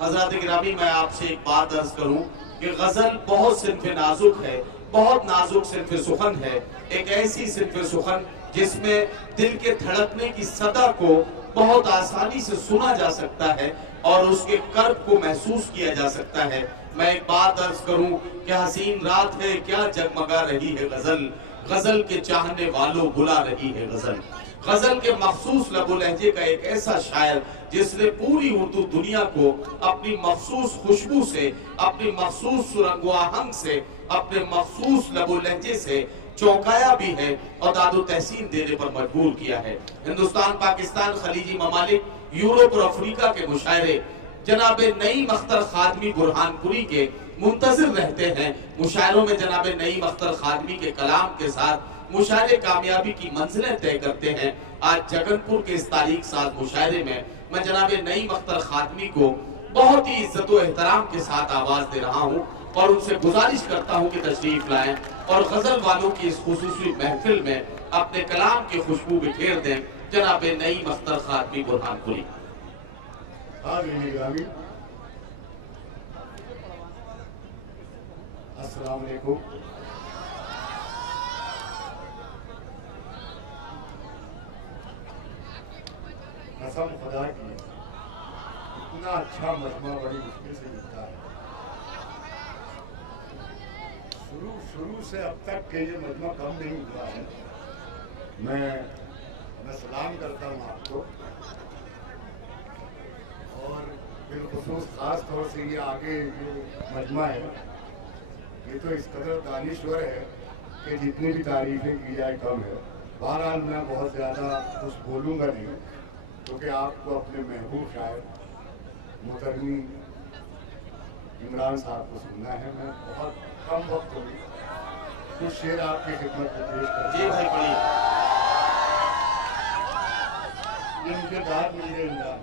हजरत गिरामी, मैं आपसे एक बात अर्ज करूं कि गजल बहुत सिन्फ नाजुक है, बहुत नाजुक सिन्फ सुखन है। एक ऐसी सिन्फ सुखन जिसमें दिल के धड़कने की सदा को बहुत आसानी से सुना जा सकता है और उसके कर्ब को महसूस किया जा सकता है। मैं एक बात अर्ज करूं कि हसीन रात है क्या जगमगा रही है गजल, गजल के चाहने वालों बुला रही है गजल। गजल के मखसूस लबो लहजे का एक ऐसा शायर जिसने पूरी उर्दू दुनिया को अपनी मखसूस खुशबू से, अपनी मखसूस सुरंग आहंग से, अपने मखसूस लबो लहजे से चौंकाया भी है और दादो तहसीन देने पर मजबूर किया है। हिंदुस्तान, पाकिस्तान, खलीजी ममालिक, यूरोप और अफ्रीका के मुशायरे जनाबे नईम अख्तर खादमी बुरहानपुरी के मुंतजिर रहते हैं। मुशायरों में जनाबे नईम अख्तर खादमी के कलाम के साथ मुशायरे कामयाबी की मंजिलें तय करते हैं। आज जगनपुर के इस तारीख साज मुशायरे में मैं जनाबे नईम अख्तर खादमी को बहुत ही इज्जत व एहतराम के साथ आवाज दे रहा हूँ और उनसे गुजारिश करता हूँ कि तशरीफ लाएं और गजल वालों की इस खुसूसी महफिल में अपने कलाम की खुशबू बिखेर दें। जनाबे नईम अख्तर खादमी बुरहानपुरी। अस्सलाम वालेकुम। कसम खुदा की इतना अच्छा मजमा बड़ी मुश्किल से मिलता है। शुरू से अब तक के ये मजमा कम नहीं हुआ है। मैं सलाम करता हूँ आपको और बिलखुसूस खास तौर से ये आगे जो मजमा है ये तो इस कदर दानिश्वर है कि जितनी भी तारीफें की जाए कम है। बहरहाल मैं बहुत ज़्यादा कुछ बोलूँगा नहीं क्योंकि आपको अपने महबूब शायर मोहतरमी इमरान साहब को सुनना है। मैं बहुत कम वक्त होगी कुछ शेर आपकी खिदमत में पेश कर। जी भाई पढ़िए। ये मुझे दाद मिल गए इमरान।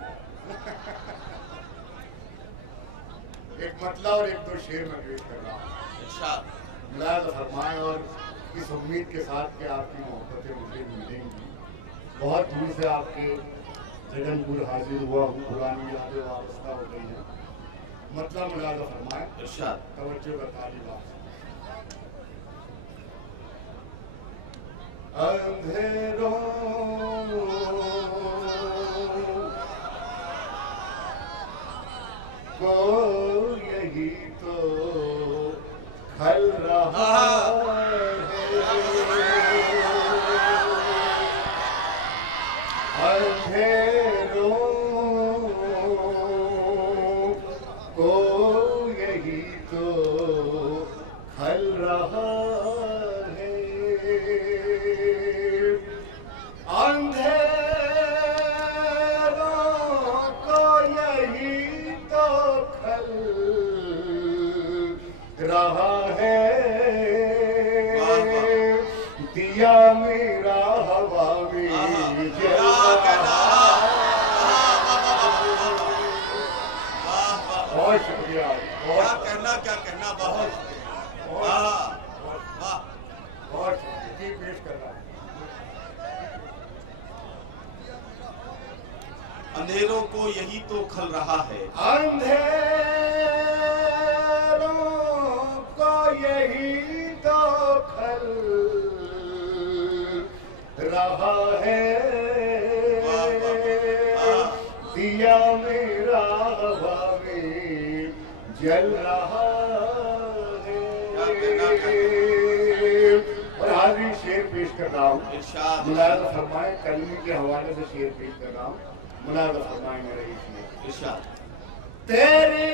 एक मतला और एक दो शेर में पेश कर रहा हूँ। मुलायम फरमाएं और इस उम्मीद के साथ कि आपकी मोहब्बतें मुझे मिलेंगी। बहुत दूर से आपके जगनपुर हाजिर हुआ हूँ, पुरानी यादें वाबस्ता हो गई हैं। मतलब मुलायम फरमाएं, तवज्जो का तालिब आप। अंधेरों को यही तो खल रहा है, अंधेरों को यही तो खल रहा है, अंधेरों को यही तो खल रहा है, दिया मेरा हवा में जल रहा। बहुत शुक्रिया। क्या कहना बहुत जी पेश कर रहा हूँ। अंधेरों को यही तो खल रहा है, अंधेरों को यही तो खल रहा है, दिया मेरा हवा में जल रहा है। और हाजिर शेर पेश कर रहा हूँ। मुलायम फरमाए, कलमी के हवाले से शेर पेश कर रहा हूँ। मुलायम फरमाए मेरे इसमें। तेरी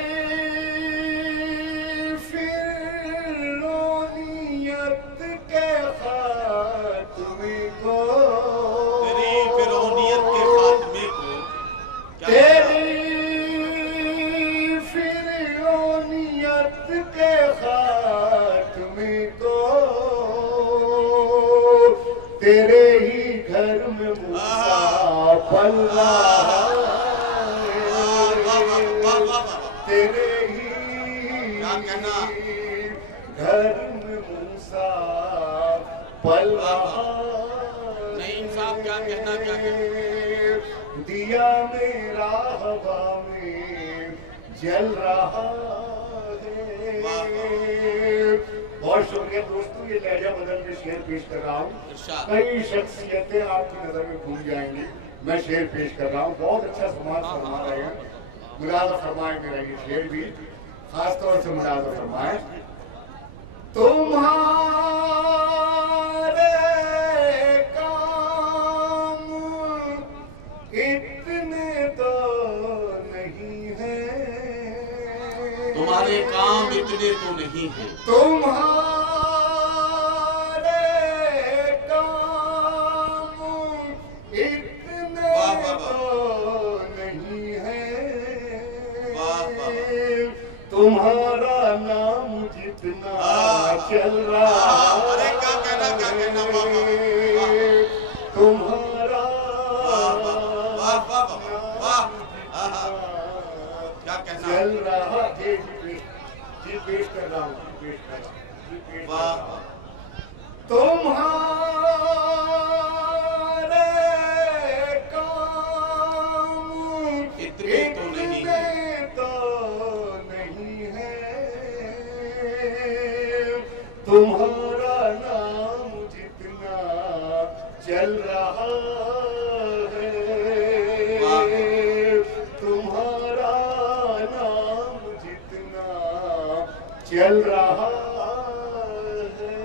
फिरौनियत के खात्मे को, तेरी फिरौनियत के खात्मे को, तेरी फिरौनियत के खात्मे को, तेरे ही घर में मूसा पल रहा है, तेरे ही घर में मूसा पल रहा नहीं साहब, क्या कहना दिया मेरा हवा में जल रहा है। बहुत शुक्रिया दोस्तों, ये लहजा बदल के शेर पेश कर रहा हूँ। कई शख्सियतें आपकी नजर में घूम जाएंगी, मैं शेर पेश कर रहा हूँ। बहुत अच्छा समाज फरमा रहे हैं, मुलाजा फरमाए मेरा ये शेर भी, खासतौर से मुलाजा फरमाए। तुम्हारे काम इतने तो नहीं है, तुम्हारे काम इतने तो नहीं है, तुम्हारे काम इतने तो नहीं है, तुम्हारा नाम जितना चल रहा अरे क्या कहना तुम्हारा क्या कहना चल रहा जी पेश कर रहा हूँ, तुम्हारे काम इतने तो नहीं है, तुम्हारा नाम जितना चल रहा है, तुम्हारा नाम जितना चल रहा है,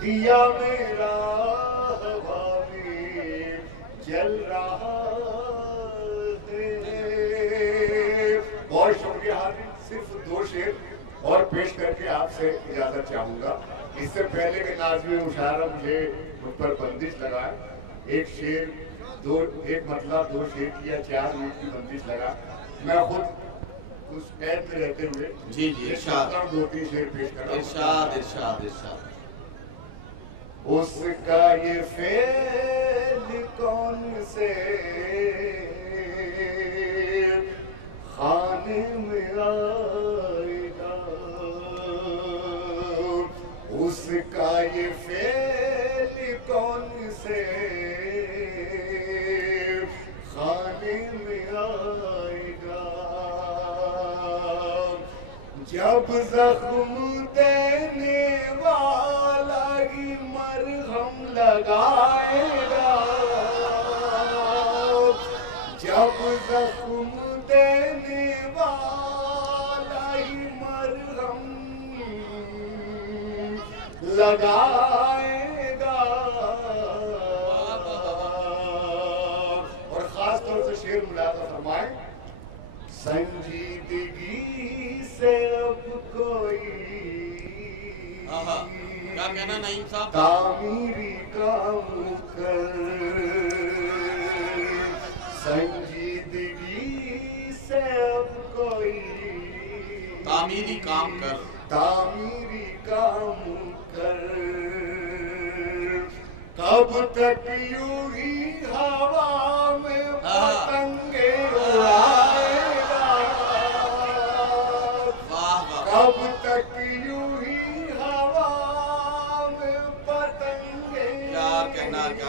दिया मेरा हवा में जल रहा है। बहुत शुक्रिया हाजिर, सिर्फ 2 शेर और पेश करके आपसे इजाजत चाहूंगा। इससे पहले के नाज़िम मुशायरा मुझे मुझ पर बंदिश लगाए, एक मतलब 2 शेर की या 4 मिनट की बंदिश लगा। मैं खुद उस कैद में रहते हुए जी 2-3 शेर पेश कर रहा हूं। इरशाद। उसका ये फेल कौन से खाने में आएगा, उसका ये फेल कौन से खाने में आएगा, जब जख्म देने वाला ही मरहम लगाएगा, जब जख्म देने वाला ही मरहम लगाएगा। और खास तौर से शेर मुलाजा फरमाए, संजीदगी से अब कोई क्या कहना नईम साहब, तामीरी काम कर, संजीदगी से अब कोई तामीरी काम कर, तामीरी काम कर, कब तक यूं ही हवा में पतंगे उड़ाएगा, कब तक यूं ही हवा में पतंगे क्या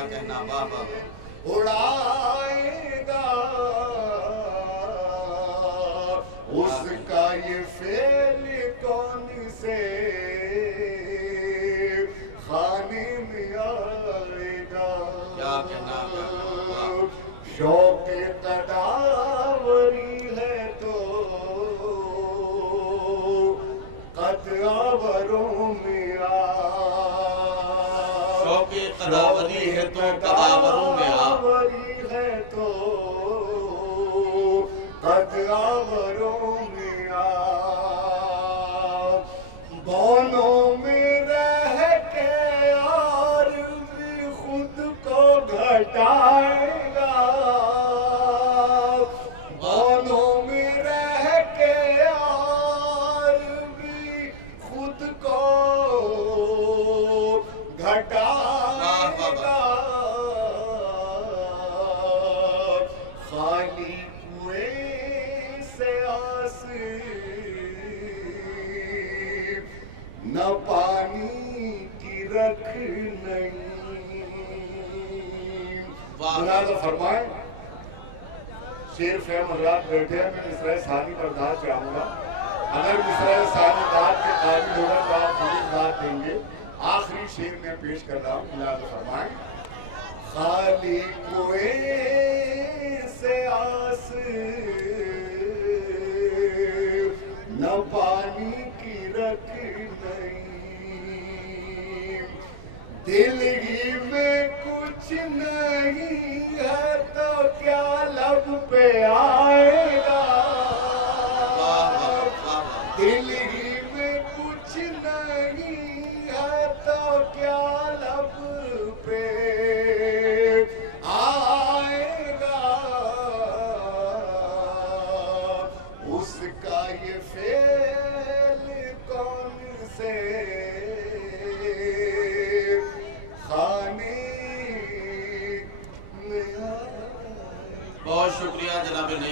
कहना वाह उड़ाएगा, उसका ये फेल कौन से खाने में आएगा, क्या कहना शौक कदावरी है तो कदावरों में आ, शौक कदावरी है तो कदावरों में आ, है तो कदावरों में आ, बोनों में रह के और भी खुद को घटाएगा, बोनों में रह के और भी खुद को घटाएगा, खाली कुएं से आस न पानी की रख नहीं। मुलाजा फरमाए, शेर फैम हजरात बैठे हैं, मैं मिसरा सानी पर दाद चाहूँगा। अगर मिसरा सानी दाद के काबिल होगा तो आप मुझे दाद देंगे। आखिरी शेर में पेश कर रहा हूँ, इलाज फरमाएं। खाली कोई से आस न पानी की रख नहीं, दिल ही में कुछ नहीं है तो क्या लब पे आ